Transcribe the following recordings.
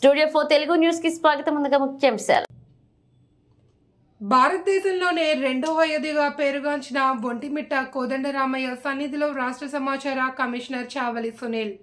Studio 4 Telugu news కి స్వాగతం. ముందుగా ముఖ్యాంశాలు. భారతదేశంలోనే రెండవ అయోధ్యగా పేరుగాంచిన ఒంటిమిట్ట కోదండరామయ్య సన్నిధిలో రాష్ట్ర సమాచార కమిషనర్ చావలి సునీల్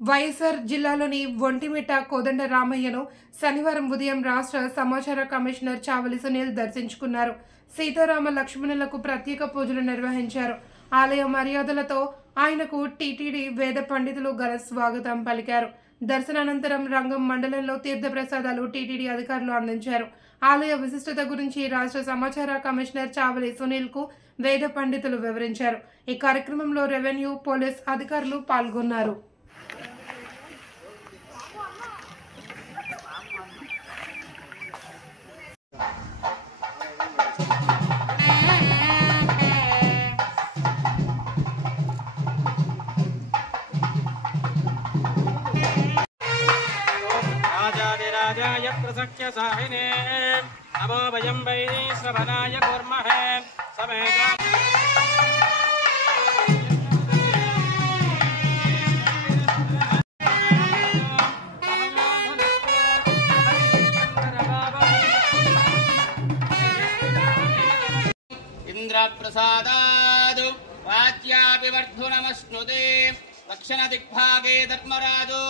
వైఎస్ఆర్ జిల్లాలోని ఒంటిమిట్ట కోదండరామయ్యను శనివారం ఉదయం రాష్ట్ర సమాచార కమిషనర్ చావలి సునీల్ దర్శించుకున్నారు. సీతారామ లక్ష్మణులకు ప్రత్యేక పూజలు నిర్వహించారు. ఆలయ మర్యాదలతో ఆయనకు టీటీడీ వేద పండితులు ఘన స్వాగతం పలికారు. దర్శనానంతరం రంగం మండలంలో తీర్థప్రసాదాలు టీటీడీ అధికారులు అందించారు. ఆలయ విశిష్టత గురించి రాష్ట్ర సమాచార కమిషనర్ చావలి సునీల్ కు వేద పండితులు వివరించారు. ఈ కార్యక్రమంలో రెవెన్యూ, పోలీస్ అధికారులు పాల్గొన్నారు. राजाय प्रसख्य साहिने नमो वयं वै श्रवणाय कुर्महे समेत इंद्र प्रसादाद वाच्यापि वर्धुनमश्नुते दक्षिण दिग्भागे धर्मराजो